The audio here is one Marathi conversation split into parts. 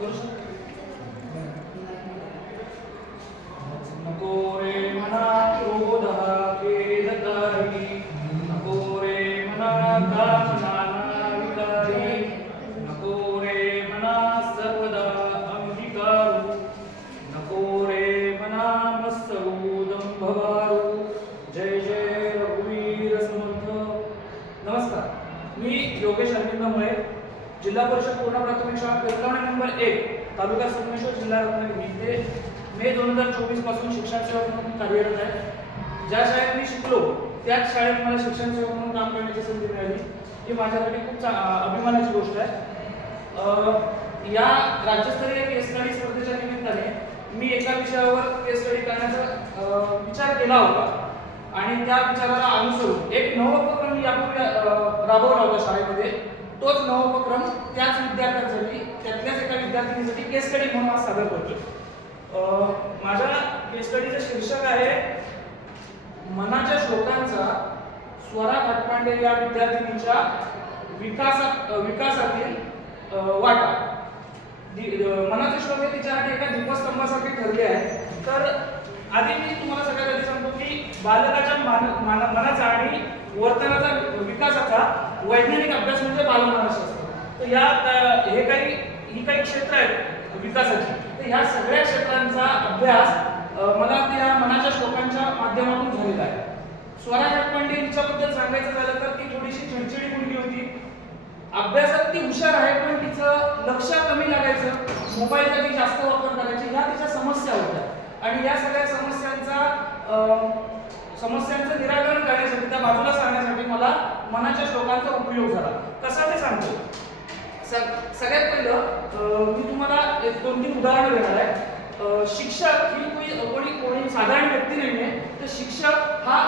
करू शकतो नको रे म्हणा क्रोध हा खेदकारी नको रे म्हणा कामना विकारी नको रे म्हणा सर्वदा अंगीकारू नको रे मना मस्तभू दंभवारू जय जय रघुवीर समर्थ। नमस्कार मी योगेश अरविंद मुळे जिल्हा परिषद पूर्ण प्राथमिक शाळा पेरलावणे नंबर एक तालुका संगमेश्वर जिल्हा रत्नागिरी ते मे दोन हजार चोवीसपासून शिक्षण सेवक म्हणून कार्यरत आहे. ज्या शाळेत मी शिकलो त्याच शाळेत मला शिक्षण सेवक म्हणून काम करण्याची संधी मिळाली. ही माझ्यासाठी खूप अभिमानाची गोष्ट आहे. अं, या राज्यस्तरीय केस स्टडी स्पर्धेच्या निमित्ताने मी एका विषयावर केस स्टडी करण्याचा विचार केला होता. आणि त्या विचाराला अनुसरून एक नवोपक्रम मी यापूर्वी राबवला होता शाळेमध्ये. तोच नवोपक्रम त्याच विद्यार्थ्यांसाठी त्यातल्याच एका विद्यार्थिनीसाठी केस स्टडी म्हणून आज सादर करतो माझ्या केस स्टडीचं शीर्षक आहे मनाच्या श्लोकांचा स्वरा घाटपांडे या विद्यार्थिनीच्या विकासात विकासातील वाटा. दि- मनाचे श्लोक हे तिच्यासाठी एका दीपस्तंभासारखे ठरले आहे तर आधी मी तुम्हाला सगळ्यात आधी सांगतो की बालकाच्या मान, मान, मनाचा आणि वर्तनाचा विकासाचा वैज्ञानिक अभ्यास म्हणजे बालमानसशास्त्र तर या हे काही ही काही क्षेत्र आहेत विकासाची. तर ह्या सगळ्या क्षेत्रांचा अभ्यास मला ह्या मनाच्या श्लोकांच्या माध्यमातून झालेला आहे. स्वराज पांडे हिच्याबद्दल सांगायचं झालं तर ती थोडीशी चिडचिडी मुलगी होती. अभ्यासात ती हुशार आहे पण तिचं लक्ष कमी लागायचं. मोबाईलचा ती जास्त वापर करायची. ह्या तिच्या समस्या होत्या. आणि या सगळ्या समस्यांचा समस्यांचं निराकरण करण्यासाठी त्या बाजूला सांगण्यासाठी मला मनाच्या श्लोकांचा उपयोग झाला. कसा ते सांगतो? सगळ्यात पहिलं अं, मी तुम्हाला एक दोन तीन उदाहरणं देणार आहे. शिक्षक ही कोणी कोणी कोणी साधारण व्यक्ती नाहीये तर शिक्षक हा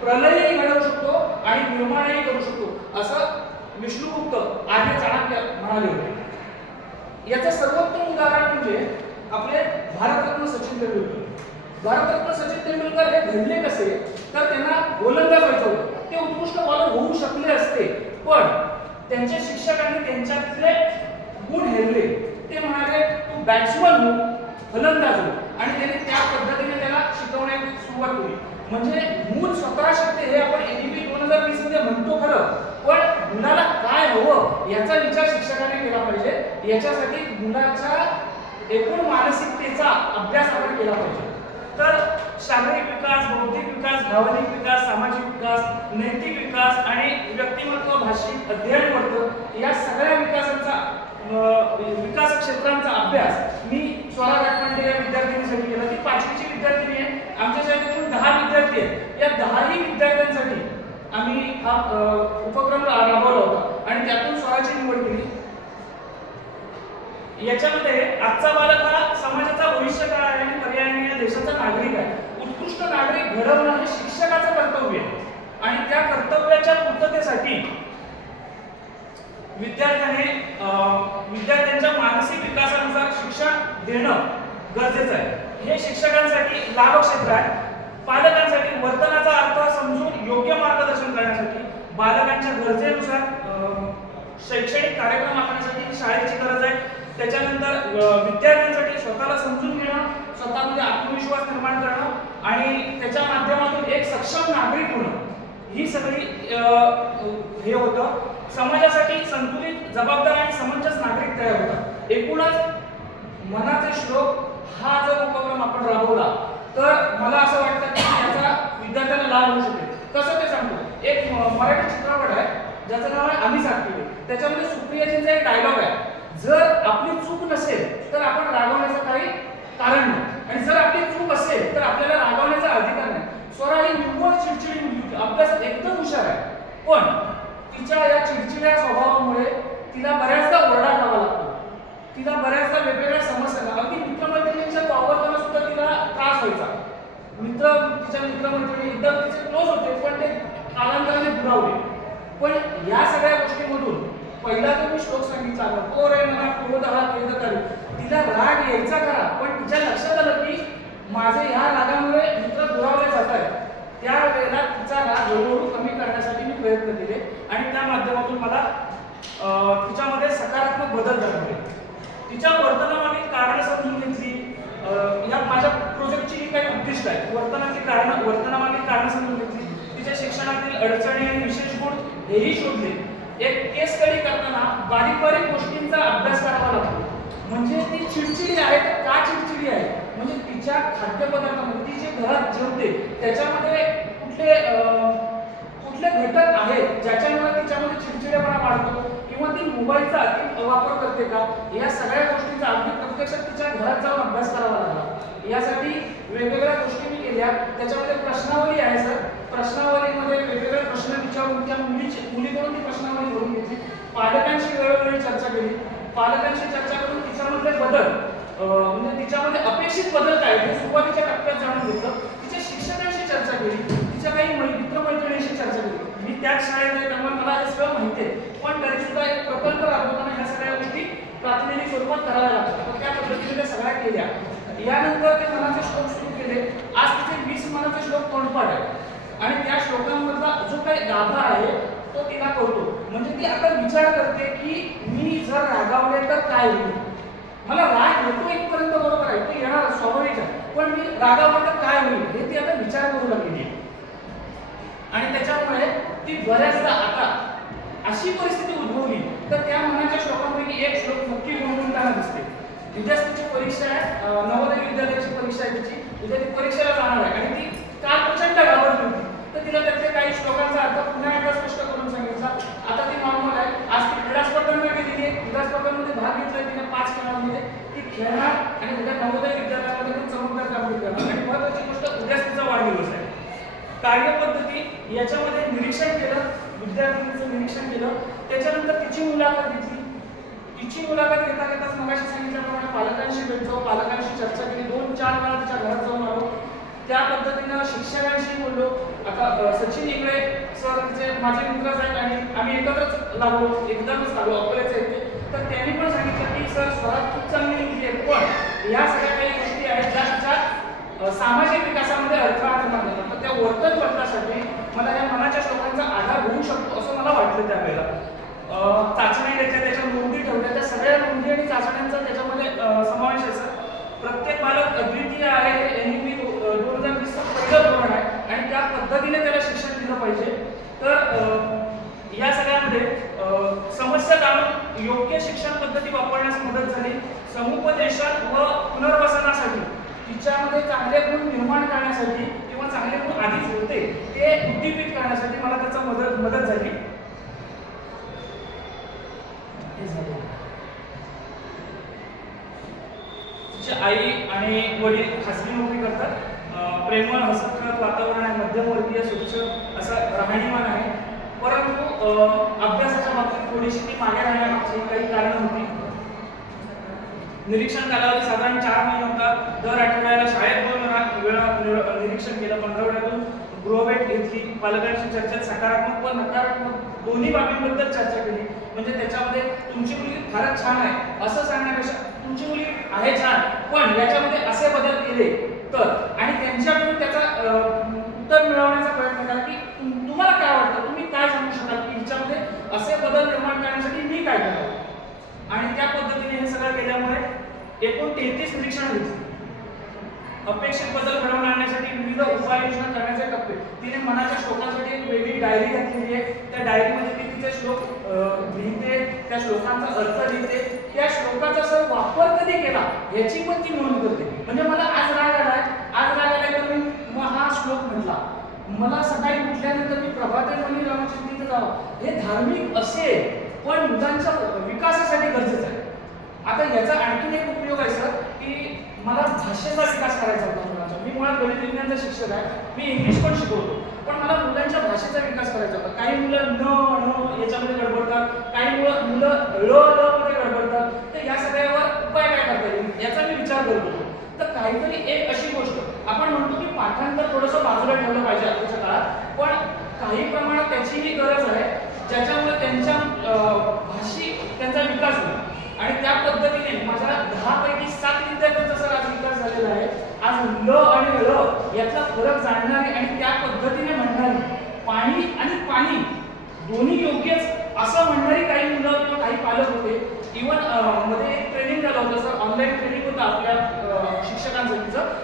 प्रलयही घडवू शकतो आणि निर्माणही करू शकतो असं विष्णुगुप्त आर्य चाणक्य म्हणाले होते. याचं सर्वोत्तम उदाहरण म्हणजे आपले भारतरत्न सचिन तेंडुलकर. भारतरत्न सचिन तेंडुलकर घडले कसे तर त्यांना गोलंदाज व्हायचं होतं. ते उत्कृष्ट बॉलर होऊ शकले असते पण त्यांच्या शिक्षकांनी त्यांच्यातले गुण हेरले. ते म्हणाले तू बॅट्समन हो फलंदाज हो. आणि त्याने त्या पद्धतीने त्याला शिकवण्याची सुरुवात केली. म्हणजे मूल स्वतः शकते हे आपण एनईपी दोन हजार वीसमध्ये म्हणतो खरं पण मुलाला काय हवं याचा विचार शिक्षकाने केला पाहिजे. याच्यासाठी मुलाच्या एकूण मानसिकतेचा अभ्यास आपण केला पाहिजे. तर शारीरिक विकास बौद्धिक विकास भावनिक विकास सामाजिक विकास नैतिक विकास आणि व्यक्तिमत्व भाषिक अध्ययन वर्तन या सगळ्या विकासाचा विकास क्षेत्रांचा अभ्यास मी स्वरा घाटपांडे या विद्यार्थिनीसाठी केला. ती पाचवीची विद्यार्थिनी आहे. आमच्या शाळेतून दहा विद्यार्थी आहेत. या दहाही विद्यार्थ्यांसाठी आम्ही हा उपक्रम राबवला होता आणि त्यातून स्वराची निवड केली. याच्यामध्ये आजचा बालक हा समाजाचा भविष्य काळ आहे आणि देशाचा नागरिक आहे. उत्कृष्ट नागरिक घडवणं हे शिक्षकाचं कर्तव्य आहे. आणि त्या कर्तव्याच्या पूर्ततेसाठी विद्यार्थ्याने विद्यार्थ्यांच्या मानसिक विकासानुसार शिक्षण देणं गरजेचं आहे. हे शिक्षकांसाठी लाभ क्षेत्र आहे. पालकांसाठी वर्तनाचा अर्थ समजून योग्य मार्गदर्शन करण्यासाठी बालकांच्या गरजेनुसार शैक्षणिक कार्यक्रम आखण्यासाठी शाळेची गरज आहे. त्याच्यानंतर विद्यार्थ्यांसाठी स्वतःला समजून घेणं स्वतःमध्ये आत्मविश्वास निर्माण करणं आणि त्याच्या माध्यमातून एक सक्षम नागरिक होणं. ही सगळी हे होतं. समाजासाठी संतुलित जबाबदार आणि समंजस नागरिक तयार होतात. एकूणच मनाचे श्लोक हा जर उपक्रम आपण राबवला तर मला असं वाटतं की याचा विद्यार्थ्यांना लाभ होऊ शकेल. कसं ते सांगतो एक मराठी चित्रपट आहे ज्याचं नाव आहे आम्ही सांगतो त्याच्यामध्ये सुप्रियाजींचा एक डायलॉग आहे. जर आपली चूक नसेल तर आपण रागवण्याचं काही कारण नाही आणि जर आपली चूक असेल तर आपल्याला रागवण्याचा अधिकार नाही स्वरा ही निव्वळ चिडचिडी मुलगी होती अभ्यासात एकदम हुशार आहे पण तिच्या या चिडचिड्या स्वभावामुळे तिला बऱ्याचदा ओरडा खावा लागतो तिला बऱ्याचदा वेगवेगळ्या समस्या अगदी मित्रमैत्रिणींच्या वावरताना सुद्धा तिला त्रास व्हायचा मित्र तिच्या मित्रमैत्रिणी एकदम तिचे क्लोज होते पण ते कालांतराने दुरावले पण या सगळ्या गोष्टीमधून पहिला जो मी श्लोक सांगितला नको रे मला क्रोध हा खेद कर. तिला राग यायचा खरा पण तिच्या लक्षात आलं की माझे ह्या रागामुळे मित्र दुरावले जात आहेत त्यावेळेला तिचा राग हळूहळू कमी करण्यासाठी मी प्रयत्न केले आणि त्या माध्यमातून मला तिच्यामध्ये सकारात्मक बदल जाणवले तिच्या वर्तनामागील कारण समजून घेतली. या माझ्या प्रोजेक्टची ही काही उद्दिष्ट आहे वर्तनाची कारण वर्तनामागे कारण समजून घेतली. तिच्या शिक्षणातील अडचणी आणि विशेष गुण हेही शोधले. एक केस स्टडी करताना बारीक बारीक गोष्टींचा अभ्यास करावा लागतो. म्हणजे ती चिडचिडी आहे तर का चिडचिडी आहे? म्हणजे तिच्या खाद्यपदार्थामध्ये ती जे घरात जेवते त्याच्यामध्ये कुठले कुठले घटक आहेत ज्याच्यामुळे तिच्यामध्ये चिडचिडेपणा वाढतो? किंवा ती मोबाईलचा अति वापर करते का? या सगळ्या गोष्टींचा अगदी प्रत्यक्षात तिच्या घरात जाऊन अभ्यास करावा लागला. यासाठी वेगवेगळ्या गोष्टी मी केल्या. त्याच्यामध्ये प्रश्नावली आहे सर. प्रश्नावलीमध्ये वेगवेगळे प्रश्न विचारून त्या मुलीची मुलीकडून ती प्रश्नावली भरून घेतली. पालकांशी वेळोवेळी चर्चा केली. पालकांशी चर्चा करून तिच्यामधले बदल म्हणजे तिच्यामध्ये अपेक्षित बदल काय? हे सुरुवातीच्या टप्प्यात जाणून घेतलं. तिच्या शिक्षकांशी चर्चा केली. तिच्या काही मित्रमैत्रिणींशी चर्चा केली. मी त्याच शाळेत आहे त्यामुळे मला हे सगळं माहिती सुद्धा एक प्रकल्प राबवताना ह्या सगळ्या गोष्टी प्रातिनिधिक स्वरूपात कराव्या लागतात. त्या पद्धतीने त्या सगळ्या केल्या. यानंतर ते मनाचे श्लोक सुरू केले. आज तिथे वीस मनाचे श्लोक तोंडपाठ आहे आणि त्या श्लोकांमधला जो काही गाभा आहे तो तिला कळतो. म्हणजे ती आता विचार करते की मी जर रागावले तर काय होईल? मला राग येतो इथपर्यंत बरोबर आहे तो येणार स्वाभाविक आहे. पण मी रागावले तर काय होईल? हे ती आता विचार करू लागलेली आहे. आणि त्याच्यामुळे ती बऱ्याचदा आता अशी परिस्थिती तर त्या मनाच्या श्लोकांपैकी एक श्लोक नक्की गुणगुणताना दिसते. उद्याच तिची परीक्षा आहे नवोदय विद्यालयाची परीक्षा आहे तिची. उद्या ती परीक्षेला जाणार आहे. आणि ती काल प्रचंड घाबरली होती. तर तिला त्यातल्या काही श्लोकांचा अर्थ पुन्हा एकदा स्पष्ट करून सांगितला आता ती नॉर्मल आहे. आज ती क्रीडा स्पर्धांमध्ये गेलेली आहे. क्रीडा स्पर्धांमध्ये भाग घेतला तिने पाच खेळांमध्ये. ती खेळणार आणि उद्या नवोदय विद्यालयामध्ये ती चमकदार कामगिरी करणार. आणि महत्वाची गोष्ट उद्याच तिचा वाढदिवस आहे. कार्यपद्धती याच्यामध्ये निरीक्षण केलं विद्यार्थ्यांचं निरीक्षण केलं. त्याच्यानंतर तिची मुलाखत घेतली. तिची मुलाखत घेता घेताच मगाशी सांगितल्याप्रमाणे पालकांशी भेटलो. पालकांशी चर्चा केली. दोन चार वेळा तिच्या घरात जाऊन आलो. त्या पद्धतीनं शिक्षकांशी बोललो. आता सचिन इंगळे सर तिचे माझे मित्रच आहेत आणि आम्ही एकत्रच लागलो. एकदमच आलो अकोल्याचे येते तर त्यांनी पण सांगितलं की सर स्वरात खूप चांगली लिहिली आहे. पण या सगळ्या काही गोष्टी आहेत ज्या तिच्या सामाजिक विकासामध्ये अडथळा निर्माण होतो तर त्या वर्तन बदलासाठी मला या मनाच्या श्लोकांचा आधार होऊ शकतो असं मला वाटलं त्यावेळेला. चाचण्या घेतल्या त्याच्या नोंदी ठेवल्या त्या सगळ्या नोंदी आणि चाचण्यांचा त्याच्यामध्ये समावेश आहे सर. प्रत्येक बालक अद्वितीय आहे हे एनईपी दोन हजार वीसचं पहिलं धोरण आहे आणि त्या पद्धतीने त्याला शिक्षण दिलं पाहिजे. तर या सगळ्यामध्ये समस्या जाणून योग्य शिक्षण पद्धती वापरण्यास मदत झाली. समुपदेशन व पुनर्वसनासाठी तिच्यामध्ये चांगले गुण निर्माण करण्यासाठी किंवा चांगले गुण आधीच होते ते उद्दीपित करण्यासाठी मला त्याचा मदत मदत झाली हे झालं. तिची आई आणि वडील खासगी नोकरी करतात. प्रेमळ हसतखत वातावरण आहे मध्यमवर्गीय स्वच्छ असं राहणीमान आहे. परंतु अं, अभ्यासाच्या बाबतीत थोडीशी ती मागे राहण्यामागची काही कारणं होती. निरीक्षण कालावधी साधारण चार महिने होता. दर आठवड्याला शाळेत दोन वेळा वेळा निरीक्षण केलं. पंधरवड्यातून गृहभेट घेतली. पालकांशी चर्चेत सकारात्मक व नकारात्मक दोन्ही बाबींबद्दल चर्चा केली. म्हणजे त्याच्यामध्ये तुमची मुलगी फारच छान आहे. असं सांगण्यापेक्षा तुमची मुलगी आहे छान. पण याच्यामध्ये असे बदल केले तर आणि त्यांच्याकडून त्याचा उत्तर मिळवण्याचा प्रयत्न करा की तुम्हाला काय वाटतं? तुम्ही काय सांगू शकाल की हिच्यामध्ये असे बदल निर्माण करण्यासाठी मी काय करावं? आणि त्या पद्धतीने हे सगळं केल्यामुळे एकूण तेहतीस निरीक्षण घेतली. अपेक्षित बदल घडवून आणण्यासाठी विविध उपाययोजना करण्याचे टप्पे. तिने मनाच्या श्लोकासाठी एक वेगळी डायरी घातलेली आहे. त्या डायरीमध्ये ती तिचे श्लोक लिहिते त्या श्लोकांचा अर्थ लिहिते त्या श्लोकाचा सर वापर कधी याची पण ती नोंद करते. म्हणजे मला आज राग आलाय. आज राग आलाय तर मी मग हा श्लोक म्हटला. मला सकाळी उठल्यानंतर मी प्रभाते म्हणी रामचिंतित जावं. हे धार्मिक असेल पण मुलांच्या विकासासाठी गरजेचं आहे. आता याचा आणखीन एक उपयोग आहे सर की मला भाषेचा विकास करायचा होता मुलांचा. मी मुळात गणित विज्ञानचा शिक्षक आहे. मी इंग्लिश पण शिकवतो. पण मला मुलांच्या भाषेचा विकास करायचा होता. काही मुलं न न याच्यामध्ये गडबडतात काही मुलं मुलं ल ल मध्ये गडबडतात तर या सगळ्यावर उपाय काय करता येईल याचा मी विचार करत होतो तर काहीतरी एक अशी गोष्ट. आपण म्हणतो की पाठांतर थोडंसं बाजूला ठेवलं पाहिजे आताच्या काळात. पण काही प्रमाणात त्याचीही गरज आहे ज्याच्यामुळे त्यांच्या भाषी त्यांचा विकास होईल. आणि त्या पद्धतीने माझ्या दहा पैकी सात विद्यार्थ्यांचा सर आज विकास झालेला आहे. आज ल आणि र यातला फरक जाणणारे आणि त्या पद्धतीने म्हणणारी पाणी आणि पाणी दोन्ही योग्यच असं म्हणणारी काही मुलं किंवा काही पालक होते. इवनमध्ये ट्रेनिंग झालं होतं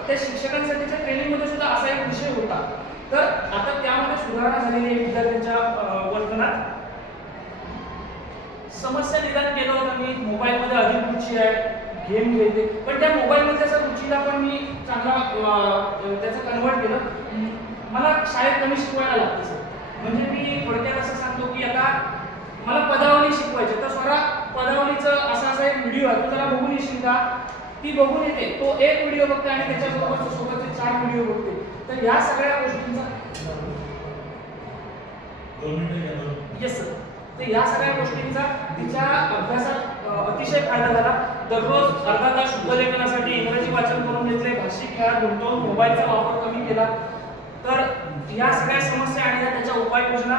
त्या शिक्षकांसाठीच्या ट्रेनिंगमध्ये सुद्धा असा एक विषय होता. तर आता त्यामध्ये सुधारणा झालेली आहे विद्यार्थ्यांच्या वर्तनात. समस्या निदान केलं होतं मी. मोबाईलमध्ये अधिक रुची आहे. गेम खेळते. पण त्या मोबाईलमध्ये त्या रुचीला पण मी चांगला त्याचं कन्वर्ट केलं. मला शाळेत कमी शिकवायला लागतं सर. म्हणजे मी थोडक्यात असं सांगतो की आता मला पदावली शिकवायची. तर स्वरा पदावलीचं असा असा एक व्हिडिओ आहे. तू त्याला बघून येशील का? ती बघून येते. तो एक व्हिडिओ बघते आणि त्याच्याबरोबर सोबतचे चार व्हिडिओ बघते. तर ह्या सगळ्या गोष्टींचा येस सर तर या सगळ्या गोष्टींचा तिच्या अभ्यासात अतिशय फायदा झाला. दररोज अर्धा तास शुद्धलेखनासाठी इंग्रजी वाचन करून घेतले. भाषिक खेळात गुंतवून मोबाईलचा वापर कमी केला. तर या सगळ्या समस्या आणि त्याच्या उपाययोजना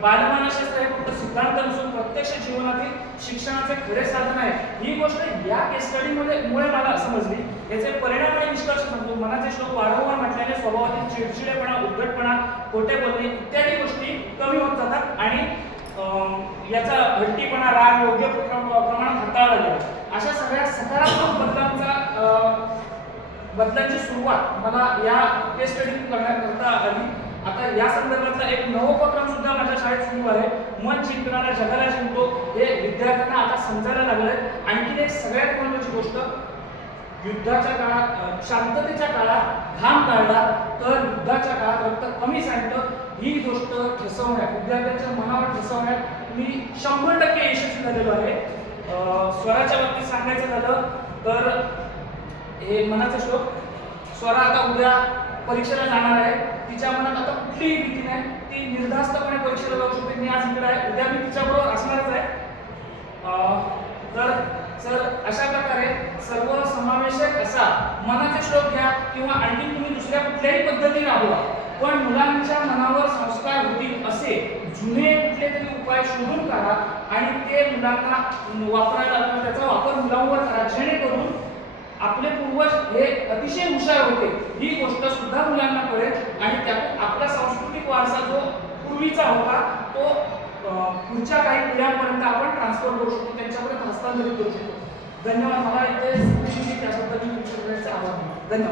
बालमानशास्त्र हे फक्त सिद्धांत नसून प्रत्यक्ष जीवनातील शिक्षणाचे खरे साधन आहे गोष्ट या केस स्टडीमध्ये मुळे मला समजली. याचे परिणाम आणि निष्कर्ष सांगतो. मनाचे श्लोक वारंवार म्हटल्याने स्वभावातील चिडचिडेपणा उद्धटपणा खोटे बोलणे इत्यादी गोष्टी कमी होत जातात आणि याचा हट्टीपणा राग योग्य प्रमाण- प्रमाणात हाताळला गेला अशा सगळ्या सकारात्मक बदलांचा बदलांची सुरुवात मला या केस स्टडी करण्याकरता आली. आता या संदर्भातला एक नवोपक्रम सुद्धा माझ्या शाळेत सुरू आहे. मन जिंकणारा जगाला जिंकतो हे विद्यार्थ्यांना आता समजायला लागलंय. आणखीन एक सगळ्यात महत्वाची गोष्ट युद्धाच्या काळात शांततेच्या काळात घाम काढला तर युद्धाच्या काळात रक्त कमी सांडतं. ही गोष्ट ठसवण्यात विद्यार्थ्यांच्या मनावर ठसवण्यात मी शंभर टक्के यशस्वी झालेलो आहे. स्वराच्या बाबतीत सांगायचं झालं तर हे मनाचा श्लोक स्वरा आता उद्या परीक्षेला जाणार आहे. तिच्या मनात आता कुठलीही भीती नाही. ती निर्धास्तपणे परीक्षेला जाऊ शकते. मी आज इकडे आहे. उद्या मी तिच्याबरोबर असणारच आहे. तर सर अशा प्रकारे सर्व समावेशक असा मनाचे श्लोक घ्या किंवा आणखी तुम्ही दुसऱ्या कुठल्याही पद्धतीने राबवा पण मुलांच्या मनावर संस्कार होतील असे जुने कुठले तरी उपाय शोधून काढा आणि ते मुलांना वापरायला त्याचा वापर मुलांवर करा. जेणेकरून आपले पूर्वज हे अतिशय हुशार होते. ही गोष्ट सुद्धा मुलांना कळेल. आणि त्यातून आपला सांस्कृतिक वारसा जो पूर्वीचा होता तो पुढच्या काही पिढ्यांपर्यंत आपण ट्रान्सफर करू शकतो. त्यांच्यापर्यंत हस्तांतरित करू शकतो. धन्यवाद. मला इथे त्याबद्दल मी तुमच्या आभार धन्यवाद.